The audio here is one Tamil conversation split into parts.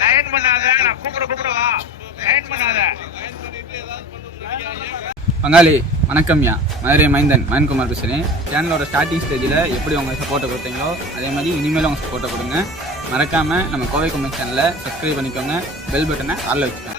லைன் பண்ணாத நான் கூப்பிட கூப்பிடவா லைன் பண்ணாத. பங்காளி வணக்கம்யா மதுரை மைந்தன் மயன்குமார் பேசுகிறேன் சேனலோட ஸ்டார்டிங் ஸ்டேஜில் எப்படி உங்கள் சப்போர்ட்டை கொடுத்தீங்களோ அதே மாதிரி இனிமேலும் உங்கள் சப்போர்ட்டை கொடுங்க. மறக்காமல் நம்ம கோவை கும்பல் சேனலை சப்ஸ்கிரைப் பண்ணிக்கோங்க. பெல் பட்டனை ஆளில் வச்சுக்கோங்க.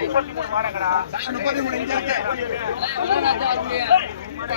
முப்பத்தி மூணு மாடங்கடா ஆ